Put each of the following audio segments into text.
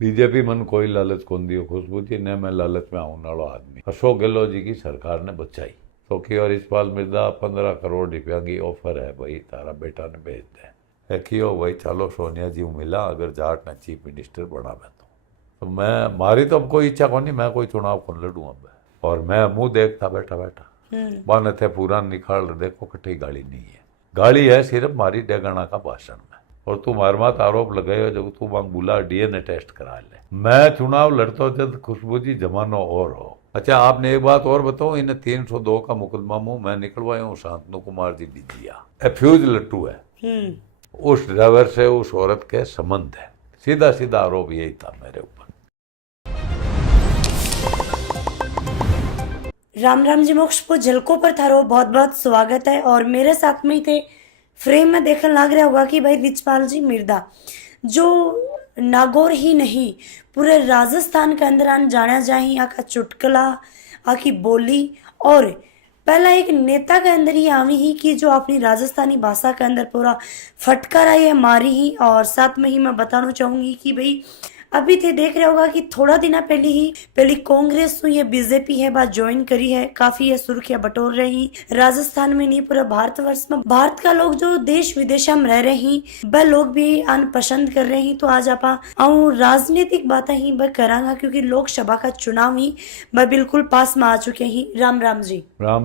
BJP मन कोई लालच कोन दियो खुशबू जी ने मैं लालच में आने वालो आदमी। अशोक गहलोत जी की सरकार ने बचाई तो की और इस्पाल मिर्जा 15 करोड़ रुपया की ऑफर है भाई तारा बेटा ने भेज दे है कियो भाई चलो सोनिया जी मिला अगर जाट ने चीफ मिनिस्टर बनावे तो मैं मारी तो अब कोई इच्छा कोनी मैं कोई चुनाव कौन लड़ू अब और मैं मुंह देखता बैठा बैठा बाने थे पूरा निकाल देखो कटी गाड़ी नहीं है गाड़ी है सिर्फ मारी डेगना का भाषण में और तू मार मात आरोप लगाए जब तू मांग बुला डीएनए टेस्ट करा ले मैं चुनाव लड़ता हूँ जब खुशबू जी जमानो और हो। अच्छा आपने एक बात और बताओ इन्हें 302 का मुकदमा मुंह मैं निकलवाया हूँ शांतनु कुमार जी बिजिया एफ्यूज लट्टू है उस ड्राइवर से उस औरत के संबंध है सीधा सीधा आरोप यही था मेरे ऊपर। राम राम जी मोक्षपुर झलकों पर थारो बहुत बहुत स्वागत है। और मेरे साथ में ही थे फ्रेम में देखने लग रहा होगा कि भाई रिचपाल जी मिर्दा जो नागौर ही नहीं पूरे राजस्थान के अंदर आन जाना जाही आका चुटकला आकी बोली और पहला एक नेता के अंदर ही आवी ही कि जो अपनी राजस्थानी भाषा के अंदर पूरा फटकार आई है मारी ही। और साथ में ही मैं बताना चाहूंगी कि भाई अभी थे देख रहे होगा कि थोड़ा दिन पहले ही पहली कांग्रेस तो ये बीजेपी है बात ज्वाइन करी है काफी ये सुर्खियां बटोर रही राजस्थान में नहीं पूरा भारतवर्ष में भारत का लोग जो देश विदेश में रह रहे वह लोग भी आन पसंद कर रहे हैं। तो आज आप राजनीतिक बातें ही वह करांगा क्योंकि लोकसभा का चुनाव ही वह बिल्कुल पास में आ चुके हैं। राम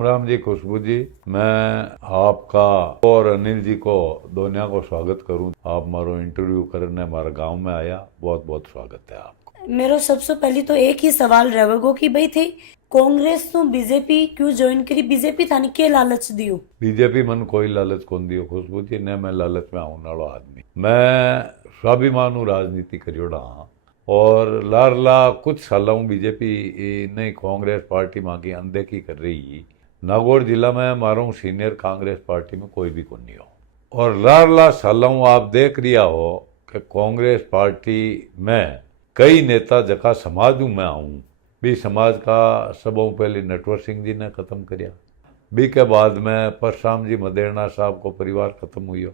राम जी खुशबू जी मैं आपका और अनिल जी को दोनों को स्वागत करूं। आप मारो इंटरव्यू करने हमारे गांव में आया बहुत बहुत स्वागत है आपको। मेरा सबसे पहले तो एक ही सवाल रहेगा कि भाई थे कांग्रेस तो बीजेपी क्यों ज्वाइन करी बीजेपी थाने के लालच दियो बीजेपी मन कोई लालच कौन दियो खुशबू जी ने मैं लालच में आने वालो आदमी मैं स्वाभिमानु राजनीति करियोड़ा और लारला कुछ सालों बीजेपी ने कांग्रेस पार्टी मां की अनदेखी कर रही नागौर जिला में मारो सीनियर कांग्रेस पार्टी में कोई भी कौन नहीं हो और लारला सालों आप देख रिया हो कि कांग्रेस पार्टी में कई नेता जका समाज में आऊँ भी समाज का सबों पहले नटवर सिंह जी ने खत्म करिया बी के बाद में परशाम जी मदेरना साहब को परिवार खत्म हुई हो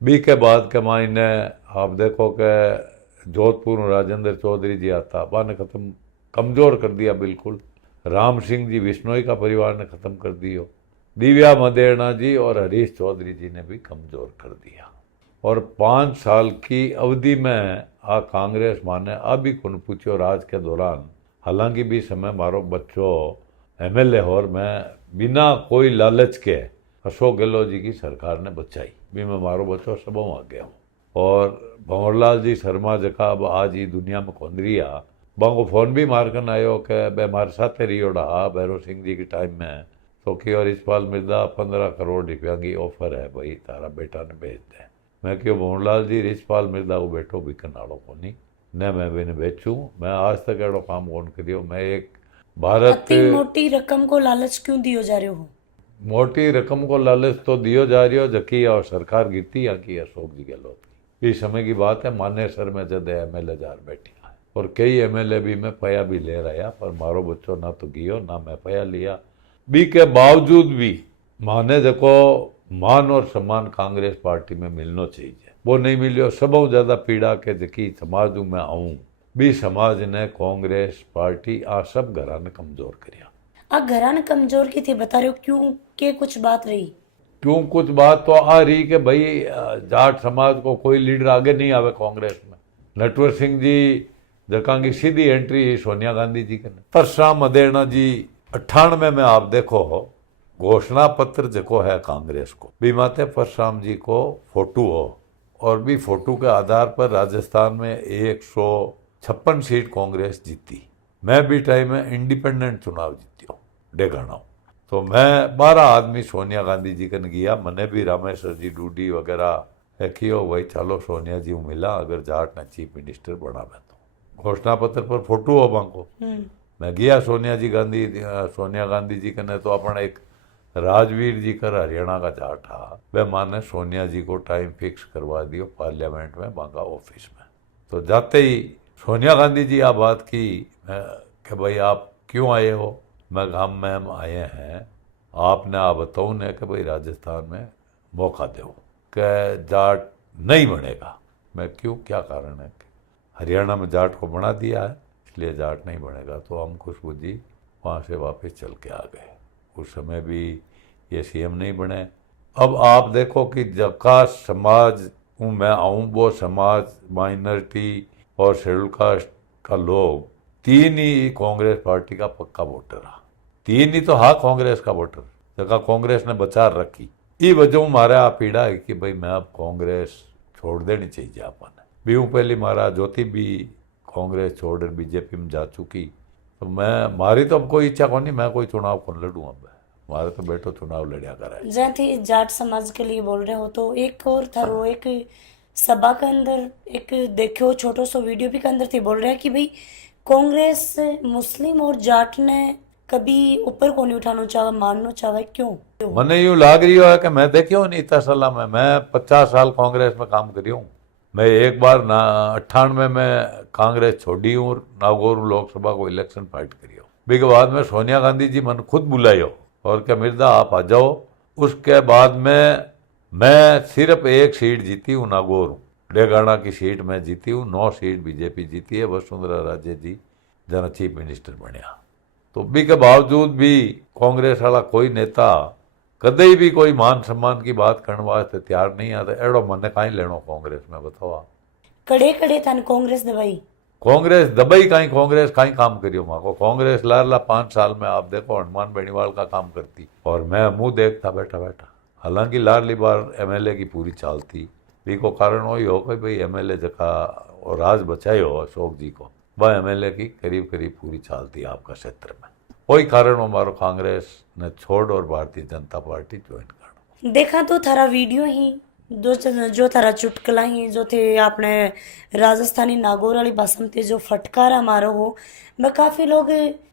बी के बाद के मायने आप देखो कि जोधपुर राजेंद्र चौधरी जी आता बा ने खत्म कमजोर कर दिया बिल्कुल राम सिंह जी बिश्नोई का परिवार ने खत्म कर दियो दिव्या मदेरना जी और हरीश चौधरी जी ने भी कमजोर कर दिया और 5 साल की अवधि में आ कांग्रेस माने अभी कौन पूछो राज के दौरान हालांकि भी समय मारो बच्चों एमएलए और मैं बिना कोई लालच के अशोक गहलोत जी की सरकार ने बचाई भी मैं मारो बच्चों सबों आ गया हूँ और भंवरलाल जी शर्मा जका अब आज ही दुनिया में खोंदरिया बांगो फोन भी मारकर आयो कि बे मारे साथ रियोड़ा भैरव सिंह जी के टाइम में तो की और इस्पाल मिर्जा 15 करोड़ रुपया की ऑफर है भाई तारा बेटा ने भेज दे मैं क्यों भंवरलाल जी रिचपाल मिर्जा को बैठो बिकन आड़ो कोनी न मैं भी बेचूं मैं आज तक एड़ो काम कौन करियो मैं एक भारत मोटी रकम को लालच क्यों दियो जा रहे हो मोटी रकम को लालच तो दियो जा रही हो जकी और सरकार गिरती यहाँ की अशोक जी गहलोत की इस समय की बात है मानेसर में जद एमएलए जार बैठी और कई एमएलए भी मैं पया भी ले रहा पर मारो बच्चों ना तो गियो ना मैं पया लिया बी के बावजूद भी माने देखो मान और सम्मान कांग्रेस पार्टी में मिलना चाहिए वो नहीं मिलियो सबों ज्यादा पीड़ा के जकी समाज में आऊं भी समाज ने कांग्रेस पार्टी आ सब घरा ने कमजोर करिया आ घरा ने कमजोर की थी बता रहे हो क्यों के कुछ बात रही क्यों कुछ बात तो आ रही कि भाई जाट समाज को कोई लीडर आगे नहीं आवे कांग्रेस में नटवर सिंह जी जका की सीधी एंट्री सोनिया गांधी जी के परशुराम मदेरना जी 98 में आप देखो घोषणा पत्र जो है कांग्रेस को भी माते परशुराम जी को फोटो हो और भी फोटो के आधार पर राजस्थान में 156 सीट कांग्रेस जीती मैं भी टाइम में इंडिपेंडेंट चुनाव जीती डेगाना तो मैं 12 आदमी सोनिया गांधी जी कन गया मैंने भी रामेश्वर जी डूडी वगैरह कियो भाई चलो सोनिया जी मिला अगर जाट ने चीफ मिनिस्टर बनावे तो घोषणा पत्र पर फोटो हो बांको मैं गया सोनिया गांधी जी कने तो अपन एक राजवीर जी का हरियाणा का जाट था वह माने सोनिया जी को टाइम फिक्स करवा दियो पार्लियामेंट में बांका ऑफिस में तो जाते ही सोनिया गांधी जी आ बात की कि भाई आप क्यों आए हो मैं गाँव में हम आए हैं आपने आप बताओ ने कि भाई राजस्थान में मौका दो कि जाट नहीं बनेगा मैं क्यों क्या कारण है हरियाणा में जाट को बना दिया है, इसलिए जाट नहीं बनेगा। तो हम खुशबू जी वहाँ से वापस चल के आ गए। उस समय भी ये सीएम नहीं बने। अब आप देखो कि जका समाज हूँ मैं आऊँ, वो समाज माइनॉरिटी और शेड्यूल कास्ट का लोग तीन ही कांग्रेस पार्टी का पक्का वोटर रहा, तीन ही तो हाँ कांग्रेस का वोटर जगह कांग्रेस ने बचा रखी। ये वजह मारे आ पीड़ा है कि भाई मैं अब कांग्रेस छोड़ देनी चाहिए अपन भी हूँ। पहली मारा ज्योति भी कांग्रेस छोड़ बीजेपी में जा चुकी, तो मैं मारी तो अब कोई इच्छा को नहीं, मैं कोई चुनाव कौन लड़ूँ। अब हमारे तो बेटो चुनाव लड़िया करे। जहाँ थी जाट समाज के लिए बोल रहे हो, तो एक और थारो एक सभा के अंदर एक देखो छोटो सो वीडियो भी के अंदर थी बोल रहे हैं कि भाई कांग्रेस मुस्लिम और जाट ने कभी ऊपर को नहीं उठाना चाहे, मानना चाहे, क्यों? मने यूं लाग रही है कि मैं देखियो नहीं इतना साल में, मैं 50 साल कांग्रेस में काम करी हूँ। मैं एक बार 98 में कांग्रेस छोड़ी हूँ, नागौर लोकसभा को इलेक्शन फाइट करी हूँ। के बाद में सोनिया गांधी जी मन खुद बुलायो और क्या मिर्जा आप आ जाओ। उसके बाद में मैं सिर्फ एक सीट जीती हूँ, नागौर डेगाना की सीट मैं जीती हूँ, 9 सीट बीजेपी जीती है। वसुंधरा राजे जी जना चीफ मिनिस्टर बनया। तो भी के बावजूद भी कांग्रेस वाला कोई नेता कदे भी कोई मान सम्मान की बात करने वास्ते तैयार नहीं आता। एड़ो मन कहीं लेनो कांग्रेस में, बताओ आप। कड़े कड़े थाने कांग्रेस दवाई, कांग्रेस दबाई कहीं, कांग्रेस कहीं काम करियो माँ को। कांग्रेस लाला 5 साल में आप देखो हनुमान बेनीवाल का काम करती और मैं मुंह देखता बैठा बैठा। हालांकि लाडली बार एमएलए की पूरी चाल थी, को कारण वही हो कि भाई एमएलए जगह और राज बचायो अशोक जी को, वह एमएलए की करीब करीब पूरी चाल थी आपका क्षेत्र में। वही कारण हमारो कांग्रेस ने छोड़ और भारतीय जनता पार्टी ज्वाइन कर। देखा तो थारा वीडियो ही जो थारा चुटकला ही जो थे आपने राजस्थानी नागौर वाली भाषा में थे जो फटकारा मारो हो, मैं काफी लोग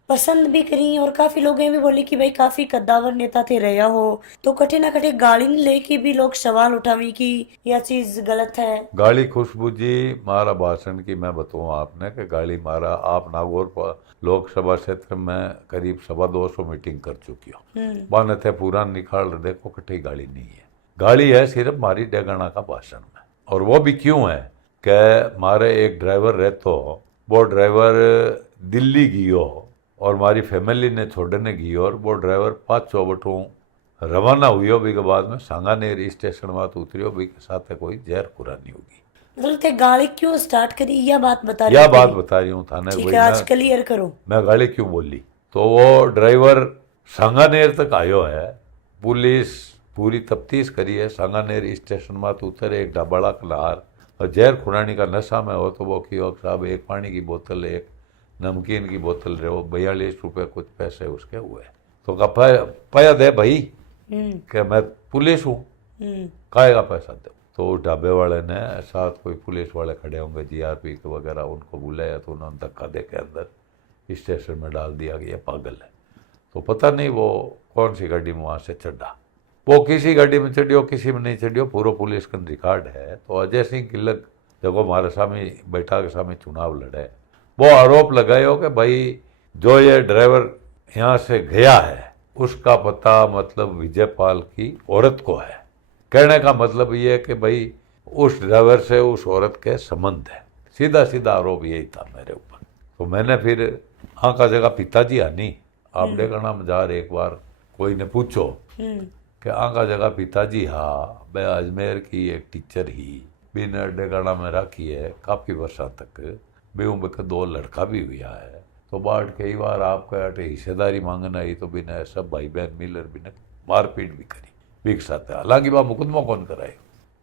पसंद भी करी और काफी लोग ये भी बोले कि भाई काफी कद्दावर नेता थे रहा हो, तो कठे ना कठे गाली लेके भी लोग सवाल उठावी कि यह चीज गलत है। गाली खुशबू जी मारा भाषण की मैं बताऊं आपने कि गाली मारा। आप नागौर पर लोकसभा क्षेत्र में करीब 225 मीटिंग कर चुकी हो, बाने थे पूरा निकाल देखो कठे गाली नहीं है। गाली है सिर्फ मारी डेगाना का भाषण में। और वो भी क्यों है कि मारे एक ड्राइवर रहतो, वो ड्राइवर दिल्ली गियो और मारी फैमिली ने छोड़ने गई और वो ड्राइवर 500 बटों रवाना हुई भी के बाद में सांगानेर स्टेशन में उतरियो भी के साथ कोई जहर कुरानी होगी। मतलब थे गाली क्यों स्टार्ट करी, यह बात बता रही हूँ थाने। ठीक है, आज क्लियर करो मैं गाली क्यों बोली। तो वो ड्राइवर सांगानेर तक आयो है, पुलिस पूरी तफ्तीश करी है। सांगानेर स्टेशन में तो उतरे एक डबड़ा कलार और जहर खुरानी का नशा में हो, तो वो की साहब एक पानी की बोतल एक नमकीन की बोतल रहे, 42 रुपये कुछ पैसे उसके हुए। तो कहा पाया दे भाई कि मैं पुलिस हूँ, काहेगा पैसा दो। तो उस ढाबे वाले ने साथ कोई पुलिस वाले खड़े होंगे जीआरपी के वगैरह, उनको बुलाया तो उन्होंने धक्का दे के अंदर स्टेशन में डाल दिया कि ये पागल है। तो पता नहीं वो कौन सी गाड़ी में वहाँ से चढ़ा, वो किसी गाड़ी में चढ़ियो किसी में नहीं चढ़ियो, पूरा पुलिस का रिकॉर्ड है। तो अजय सिंह किलक जब हमारे सामने बैठा के सामने चुनाव लड़े, वो आरोप लगाए कि भाई जो ये ड्राइवर यहाँ से गया है उसका पता मतलब विजयपाल की औरत को है। कहने का मतलब ये है कि भाई उस ड्राइवर से उस औरत के संबंध है, सीधा सीधा आरोप यही था मेरे ऊपर। तो मैंने फिर हाँ का जगह पिताजी आनी आप देखना मजार एक बार कोई ने पूछो कि आगा जगह पिताजी हाँ मैं अजमेर की एक टीचर ही बिन डेगाना में रखी है काफ़ी वर्षों तक, बेहूँ बेक 2 लड़का भी हुआ है। तो बाट कई बार आपका अटे हिस्सेदारी मांगना आई तो बिना सब भाई बहन मिलर बिना मारपीट भी करी बिक साथ। हालांकि बा मुकदमा कौन कराए।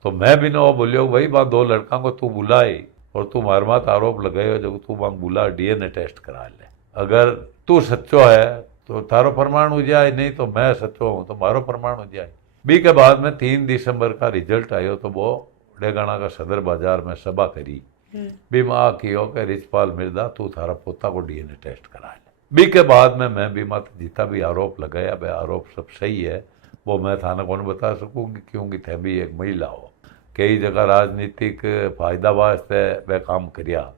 तो मैं भी ना बोलियो भाई बा 2 लड़का को तू बुलाए और तू मार मात आरोप लगाए जब तू वहाँ बुला डीएनए टेस्ट करा ले, अगर तू सच्चो है तो थारो प्रमाण हो जाए, नहीं तो मैं सच्चो हूँ तो मारो प्रमाण हो जाए। बी के बाद में 3 दिसंबर का रिजल्ट आयो तो वो डेगाना का सदर बाजार में सभा करी, भी माँ की हो कि रिचपाल मिर्जा तू थारा पोता को डीएनए टेस्ट करा ले। बी के बाद में मैं भी मत जितना भी आरोप लगाया वह आरोप सब सही है, वो मैं थाना कौन बता सकूँगी क्योंकि थे भी एक महिला हो, कई जगह राजनीतिक फायदा वास्ते वह काम करिया,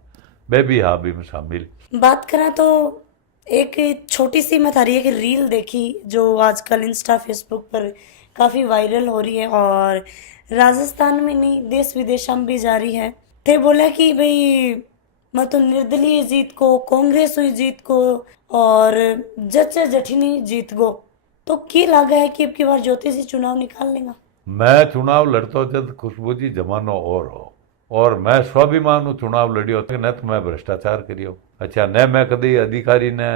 मैं भी हाँ भी में शामिल। बात करें तो एक छोटी सी मैं थारी एक रील देखी जो आजकल इंस्टा फेसबुक पर काफ़ी वायरल हो रही है और राजस्थान में नहीं देश विदेश में भी जारी है। थे बोला कि भाई मैं तो निर्दलीय जीत को, कांग्रेस हुई जीत को और जच्चा जठिनी जीत को, तो की लागा है कि अब की बार ज्योति से चुनाव निकाल लेगा। मैं चुनाव लड़ता जब खुशबू जी जमानो और हो, और मैं स्वाभिमान हूँ चुनाव लड़ियो न तो मैं भ्रष्टाचार करियो, अच्छा न मैं कदी अधिकारी ने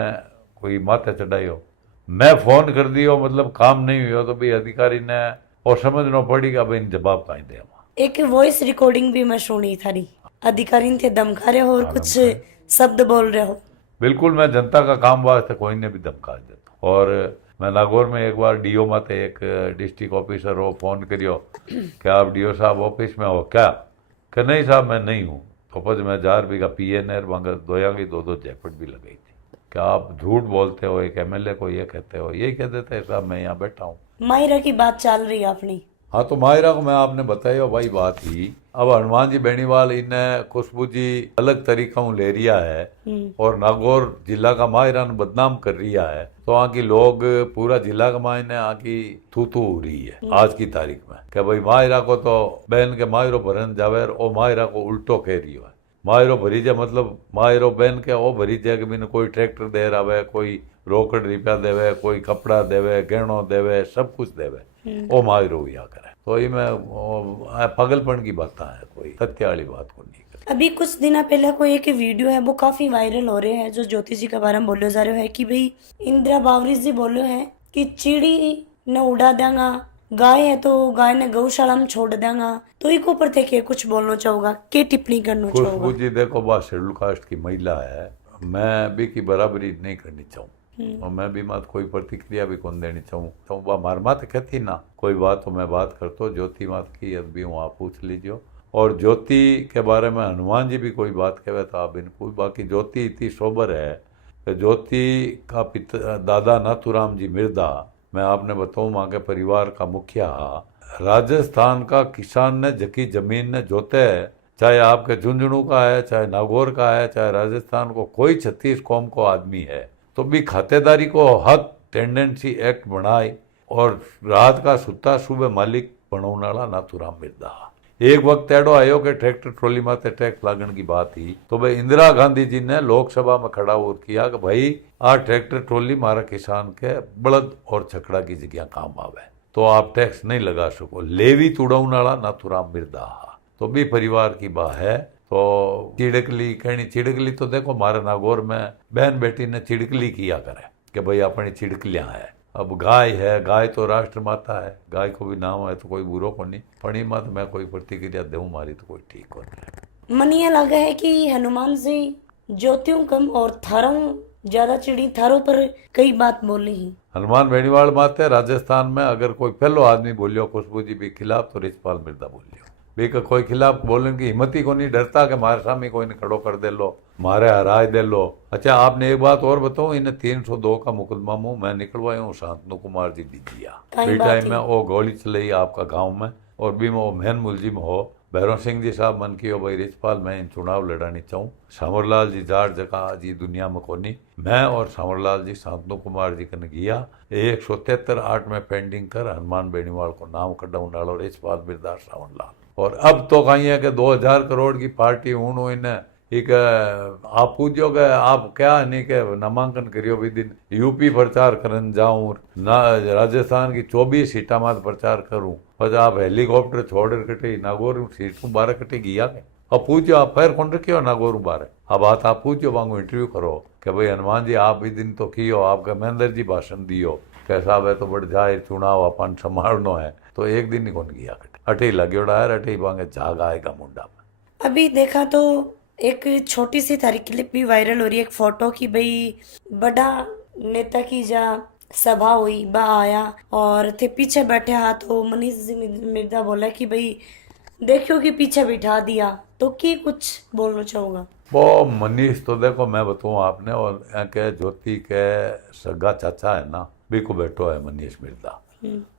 कोई माथे चढ़ाइयो, मैं फोन कर दियो मतलब काम नहीं हुआ तो भाई अधिकारी ने और समझना पड़ेगा भाई जवाब कहीं दे। एक वॉइस रिकॉर्डिंग भी मैं सुनी थारी, अधिकारी थे धमका रहे हो और कुछ शब्द बोल रहे हो। बिल्कुल, मैं जनता का काम वास्ते कोई ने भी धमका देता। और मैं नागौर में एक बार डीओ माते एक डिस्ट्रिक्ट ऑफिसर हो फोन करियो कि आप डीओ साहब ऑफिस में हो क्या, कि नहीं साहब मैं नहीं हूँ। तो पज मैं 4 बीघा PNR मगर दोया की 2 जैकेट भी लगाई थी। क्या आप झूठ बोलते हो, एक MLA को ये कहते हो, यही कह देते हैं साहब मैं यहाँ बैठा हूँ। मायरा की बात चल रही है अपनी। हाँ तो मायरा को मैं आपने बताया भाई बात ही। अब हनुमान जी बेनीवाल इन्हें खुशबू जी अलग तरीका ले रिया है और नागौर जिला का मायरा ने बदनाम कर रिया है, तो वहाँ की लोग पूरा जिला का मायने वहाँ की थू थू हो रही है आज की तारीख में कि भाई मायरा को तो बहन के मायरो भरन जावे और मायरा को उल्टो कह रही है। मायरो भरी जाए मतलब मायरो बहन के वो भरी जाए कि मैंने कोई ट्रैक्टर दे रहा है, कोई रोकड़ रुपया देवे, कोई कपड़ा देवे, गहनो देवे, सब कुछ देवे, वो मायरो हुआ करे। तो ये में पागलपन की बात है, कोई सत्य वाली बात को नहीं करे। अभी कुछ दिन पहले कोई एक वीडियो है वो काफी वायरल हो रहे हैं जो ज्योति जी के बारे में बोलो जा रहे है कि भाई इंदिरा बावरी जी बोलो है कि चिड़ी न उड़ा देंगा, गाय है तो गाय ने गौशाला में छोड़ देंगा, तो एक ऊपर थे के कुछ बोलना चाहूंगा, के टिप्पणी करना चाहूंगा। खुशबू जी देखो बात शेड्यूल कास्ट की महिला है, मैं भी की बराबरी नहीं करनी चाहूँ और मैं भी मत कोई प्रतिक्रिया भी कौन देनी चाहूँ। तो वह मार मात कहती ना कोई बात तो मैं बात करता हूँ, ज्योति मात की यद भी हूँ आप पूछ लीजिए। और ज्योति के बारे में हनुमान जी भी कोई बात कहे तो आप इनको, बाकी ज्योति इतनी सोबर है कि ज्योति का पिता दादा नाथूराम जी मिर्दा, मैं आपने बताऊँ वहाँ के परिवार का मुखिया, राजस्थान का किसान ने जकी जमीन ने जोते है, चाहे आपके झुंझुनू का है, चाहे नागौर का है, चाहे राजस्थान को कोई 36 कौम को आदमी है, तो भी खातेदारी को हक टेंडेंसी एक्ट बनाए और रात का सुता सुबह मालिक बनाने वाला नाथूराम मिर्दा। एक वक्त एडो आयो के ट्रैक्टर ट्रॉली माते टैक्स लागण की बात ही, तो भाई इंदिरा गांधी जी ने लोकसभा में खड़ा हो किया कि भाई आ ट्रैक्टर ट्रॉली मारा किसान के बलद और छकड़ा की जगह काम आवे, तो आप टैक्स नहीं लगा सको। लेवी तुड़ाउन वाला नाथूराम मिर्दा, तो भी परिवार की बात है। तो चिड़कली कहनी, चिड़कली तो देखो मारे नागौर में बहन बेटी ने चिड़कली किया करे कि भाई अपनी चिड़कलियां है। अब गाय है, गाय तो राष्ट्र माता है, गाय को भी नाम है तो कोई बुरो को नहीं, पण मत मैं कोई प्रतिक्रिया दूं मारी तो कोई ठीक हो नहीं। मन ये लगा है कि हनुमान जी ज्योतियों कम और थारों ज्यादा चिड़ी, थारों पर कई बात बोली ही। हनुमान बेनीवाल माते राजस्थान में अगर कोई पहलो आदमी बोलियो खुशबू जी भी खिलाफ तो रिचपाल मिर्दा बोलियो भी का कोई खिलाफ बोलने की हिम्मत ही को नहीं, डरता कि मारे सामने कोई ने खड़ो कर दे लो, मारे हराए दे लो। अच्छा आपने एक बात और बताऊं, इन्हें 302 का मुकदमा मुंह मैं निकलवाया हूँ शांतनु कुमार जी दीजिया बी टाइम में वो गोली चलाई आपका गाँव में, और भी वो मेन मुलजिम हो भैरव सिंह जी साहब मन की हो भाई रिचपाल मैं इन चुनाव लड़ानी चाहूँ, सावरलाल जी जार जगह जी दुनिया में कोनी, मैं और सावरलाल जी शांतनु कुमार जी कन गया 173(8) में पेंडिंग कर हनुमान बेनीवाल को नाम कड्डाऊं डालो रिचपाल बिरदार सावरलाल। और अब तो कहीं है कि 2000 करोड़ की पार्टी हूँ इन्हें एक आप पूछोगे आप क्या नहीं के नामांकन करियो भी दिन यूपी प्रचार करन जाऊं ना, राजस्थान की 24 सीटा मात प्रचार करूं, बस आप हेलीकॉप्टर छोड़ कटे नागौर सीटों 12 कटे गया के। अब पूछो आप पैर कौन रखियो नागौर 12, अब बात आप पूछो वांगो इंटरव्यू करो कि भाई हनुमान जी आप भी दिन तो कियो, आपका महेंद्र जी भाषण दियो कैसा है तो बढ़ जाए चुनाव अपन संभालनो है, तो एक दिन ही कौन गया अटे लग्योड़ा है अटे वांगे जाग आएगा मुंडा में। अभी देखा तो एक छोटी सी थारी क्लिप भी वायरल हो रही है, एक फोटो की भाई बड़ा नेता की जा सभा हुई बा आया और थे पीछे बैठे हाथ, तो मनीष जी मिर्जा बोला कि भाई देखियो कि पीछे बिठा दिया, तो की कुछ बोलना चाहूंगा। वो मनीष तो देखो मैं बताऊँ आपने, और के ज्योति के सगा चाचा है ना भी को बैठो है मनीष मिर्जा,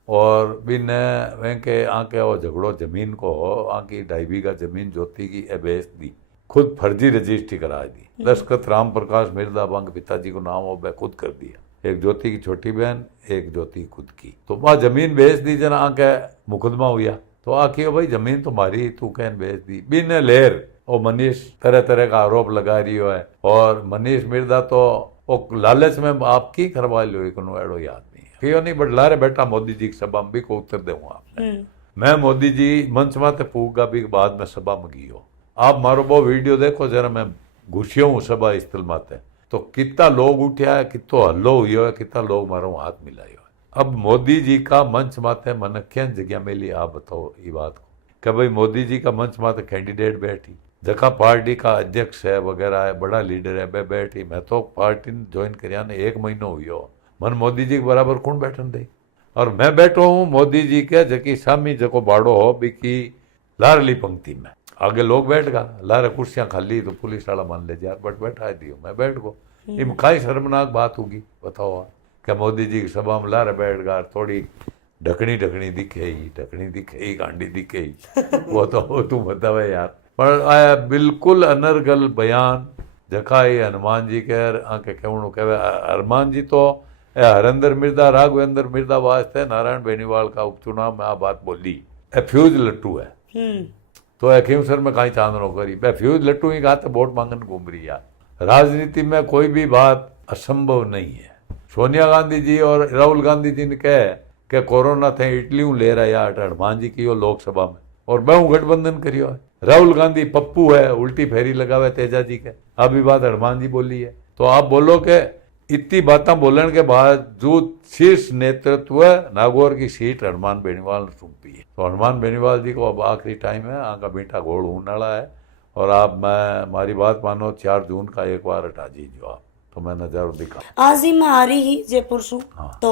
और बिने वेंके आके वो झगड़ो जमीन को आकी 2.5 बीघा जमीन ज्योति की बेच दी, खुद फर्जी रजिस्ट्री करा दी, दस्खत राम प्रकाश मिर्दा बंग पिताजी को नाम वो खुद कर दिया, एक ज्योति की छोटी बहन एक ज्योति खुद की, तो वह जमीन बेच दी जना आके मुकदमा हुआ, तो आखिर भाई जमीन तुम्हारी तू कहन बेच दी बिन लेर और मनीष तरह तरह का आरोप लगा रही है। और मनीष मिर्दा तो वो लालच में आप की करवा लो एक एड़ो याद नहीं है क्यों नहीं बट लारे बेटा मोदी जी की सभा में भी को उत्तर दूंगा आपने मैं मोदी जी मंच माते पूगा भी बाद में सभा में गई हो आप मारो वो वीडियो देखो जरा मैं घुसियो हूँ सभा स्थल माते तो कितना लोग उठ्या है कितो हल्लो हुई है कितना लोग मारो हाथ मिलायो है। अब मोदी जी का मंच माते मन क्या जगह मिली आप बताओ ये बात को कि भाई मोदी जी का मंच माते कैंडिडेट बैठी जका पार्टी का अध्यक्ष है वगैरह है बड़ा लीडर है बैठी मैं तो पार्टी ज्वाइन करिया ने 1 महीनो हुई हो मन मोदी जी के बराबर कौन बैठन दे और मैं बैठो हूँ मोदी जी के जकी सामी जको बाड़ो हो बिकी लारली पंक्ति में आगे लोग बैठ गा लारे कुर्सियां खाली तो पुलिस वाला मान ले यार बट बैठा दियो मैं बैठ गो इम काई शर्मनाक बात होगी बताओ क्या मोदी जी की सभा में लारे बैठ गा थोड़ी ढकनी दिखे गांडी दिखे वो तो तू बतावे यार पर आया बिल्कुल अनर्गल बयान जखा ये हनुमान जी के आके कहणो कहवे हनुमान जी तो हरेंद्र मिर्दा राघवेंद्र मिर्दा वास्ते नारायण बेनीवाल का उपचुनाव में आ बात बोली फ्यूज लट्टू है तो खीमसर में कहीं चांदनो करी फ्यूज लट्टू ही कहा वोट मांगन घूम रही यार राजनीति में कोई भी बात असंभव नहीं है। सोनिया गांधी जी और राहुल गांधी जी ने कहे कि कोरोना थे इटली ले रहा यार हनुमान जी की लोकसभा में और मैं गठबंधन करियो है राहुल गांधी पप्पू है उल्टी फेरी लगावे तेजा जी के अभी बात हनुमान जी बोली है तो आप बोलो कि इतनी बातें बोलने के बावजूद शीर्ष नेतृत्व नागौर की सीट हनुमान बेनीवाल ने सौंपी है तो हनुमान बेनीवाल जी को अब आखिरी टाइम है आका बेटा घोड़ होने वाला है और आप मैं हमारी बात मानो 4 जून का एक बार हटा दीजिए आप तो मैं नजारो दिखा आज ही मैं आ रही ही जयपुर से हाँ। तो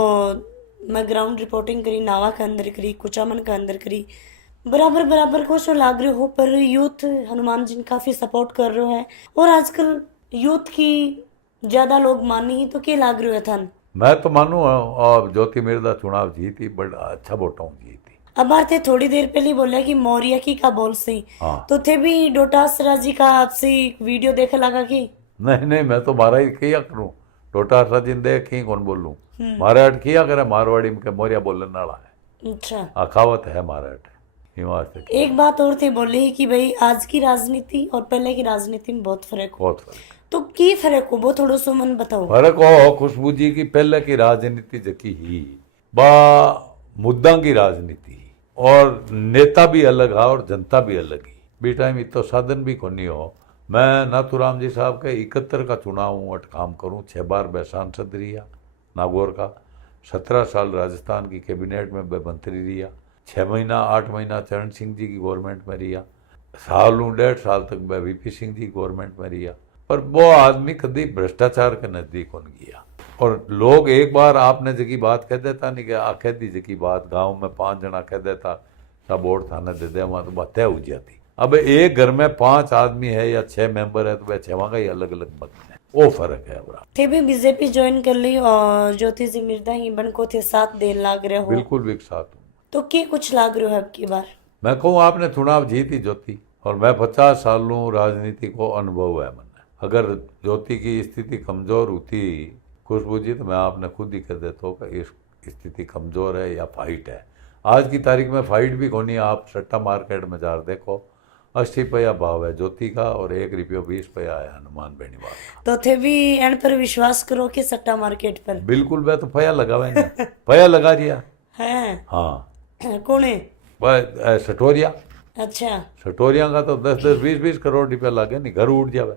मैं ग्राउंड रिपोर्टिंग करी नावा के अंदर करी कुचामन के अंदर करी बराबर को सो लाग रहे हो पर यूथ हनुमान जी काफी सपोर्ट कर रहे है और आजकल यूथ की ज्यादा लोग मानी ही तो क्या लाग रहे थन मैं तो मानू और ज्योति मिर्दा चुनाव जीती बड़ा अच्छा वोटों जीती अब बात है थोड़ी देर पहले बोला कि मौर्य की का बोल से हाँ। तो थे भी डोटासरा जी का आपसे वीडियो देखे लगा कि नहीं मैं तो मारा ही किया करूँ डोटासरा जी देख ही कौन बोलूँ मारे अट किया करे मारवाड़ी में मौर्य बोलने वाला है अच्छा अखावत है मारे अट हिमाचल एक बात और थे बोले ही कि भाई आज की राजनीति और पहले की राजनीति में बहुत फर्क हो बहुत फर्क तो की फर्क हो वो थोड़ा सो मन बताओ फर्क हो खुशबू जी की पहले की राजनीति जकी ही बा मुद्दा की राजनीति और नेता भी अलग है और जनता भी अलग ही बी टाइम इतो साधन भी कोनी हो मैं नाथूराम जी साहब के 71 का चुनाव हूँ अट काम करूँ 6 बार मैं सांसद रिया नागौर का 17 साल राजस्थान की कैबिनेट में मैं मंत्री रिया 6 महीना 8 महीना चरण सिंह जी की गवर्नमेंट में रिया साल 1.5 साल तक मैं वीपी सिंह जी गवर्नमेंट में रिया पर वो आदमी कभी भ्रष्टाचार के नजदीक हो गया और लोग एक बार आपने जगी बात कह देता नहीं कि आखे दी जगी बात गांव में 5 जना कह देता सब वोट थाने दे दे वहां तो बात तय हो जाती अब एक घर में 5 आदमी है या 6 मेंबर है तो वह 6 का ही अलग अलग मत है वो फर्क है अब थे भी बीजेपी ज्वाइन कर ली और ज्योति जी मिर्दा ही बन को थे साथ देन लाग रहे हो बिल्कुल भी साथ हूँ तो क्या कुछ लाग रहे हो अब की बार मैं कहूँ आपने चुनाव जीती ज्योति और मैं 50 सालों राजनीति को अनुभव है मैंने अगर ज्योति की स्थिति कमजोर होती खुशबू जी तो मैं आपने खुद ही कह देता हूँ कि इस स्थिति कमजोर है या फाइट है आज की तारीख में फाइट भी कोनी आप सट्टा मार्केट में जा देखो 80 पैया भाव है ज्योति का और 1 रुपया 20 पैया है हनुमान बेनीवाल तो थे भी एंड पर विश्वास करो कि सट्टा मार्केट पर बिल्कुल मैं तो पैया लगावे नहीं पैया लगा रिया है हाँ कौन है सटोरिया अच्छा सटोरिया का तो 10-20 करोड़ रुपया लगे नहीं घर उठ जावे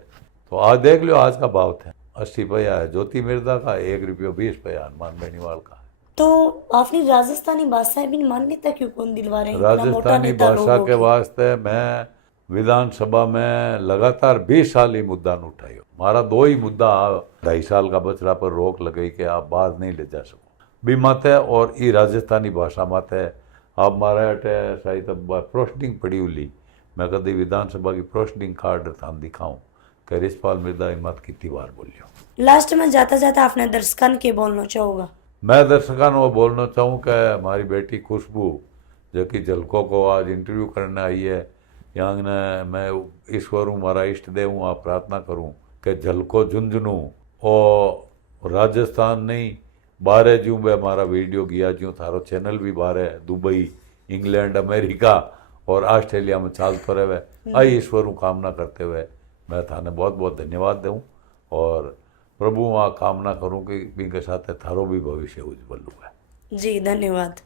तो आज देख लो आज का भाव थे 80 पैया है ज्योति मिर्दा का 1 रुपया 20 पैया हनुमान बेनीवाल का तो आपने राजस्थानी भाषा भी मान्यता क्यों कौन दिलवा रहे हैं राजस्थानी भाषा के वास्ते मैं विधानसभा में लगातार 20 साल ही मुद्दा न उठायो मारा 2 ही मुद्दा 2.5 साल का बचरा पर रोक लगाई कि आप बाहर नहीं ले जा सको भी माते और ई राजस्थानी भाषा माते आप मारा अटे शायद प्रोस्टिंग पड़ी उली मैं कभी विधानसभा की प्रोस्टिंग कार्ड थान दिखाऊं कि रिछपाल मिर्दा हिम्मत कितनी बार बोलियो लास्ट में जाता जाता आपने दर्शकन के बोलना चाहोगा मैं दर्शकों को बोलना चाहूँ कि हमारी बेटी खुशबू जो कि झलकों को आज इंटरव्यू करने आई है यहाँ ने मैं ईश्वर हूँ हमारा इष्ट देव हूँ आप प्रार्थना करूँ कि झलको झुंझुनू और राजस्थान नहीं बाहर जूँ बे हमारा वीडियो गया जूँ थारो चैनल भी बाहर है दुबई इंग्लैंड अमेरिका और ऑस्ट्रेलिया में चालतो रहे। आई ईश्वर कामना करते हुए मैं थाने बहुत बहुत धन्यवाद दूँ और प्रभु वहाँ कामना करूँ कि इनके साथ थारो भी भविष्य उज्जवल हुआ। जी धन्यवाद।